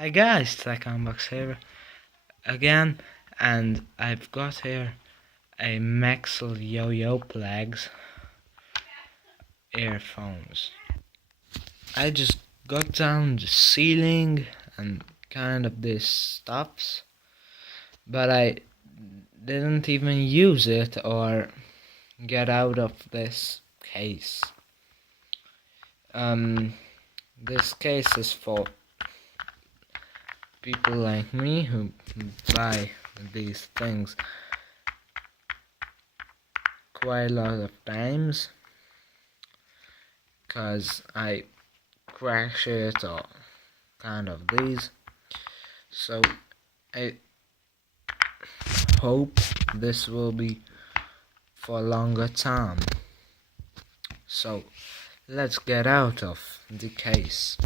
Hi guys, Box here again, and I've got here a Maxell Yo-Yo Plugz earphones. I just got down the ceiling and kind of this stops, but I didn't even use it or get out of this case. This case is for people like me who buy these things quite a lot of times, cause I crash it or kind of these. So I hope this will be for a longer time. So let's get out of the case.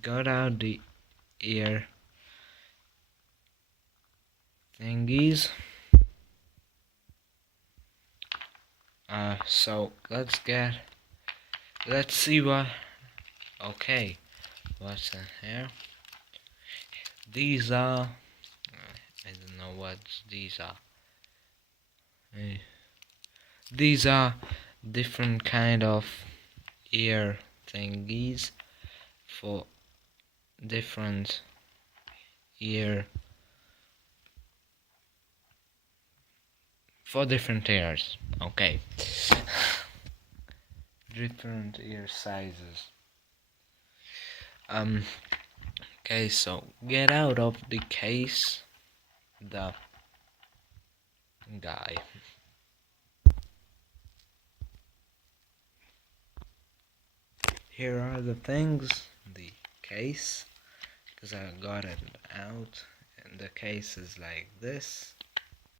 Got out the ear thingies. So let's see what. Okay, what's in here? These are. I don't know what these are. These are different kind of ear thingies for different ear ears. Okay. Different ear sizes. Okay, so get out of the case, the guy. Here are the things, the case, because I got it out, and the case is like this.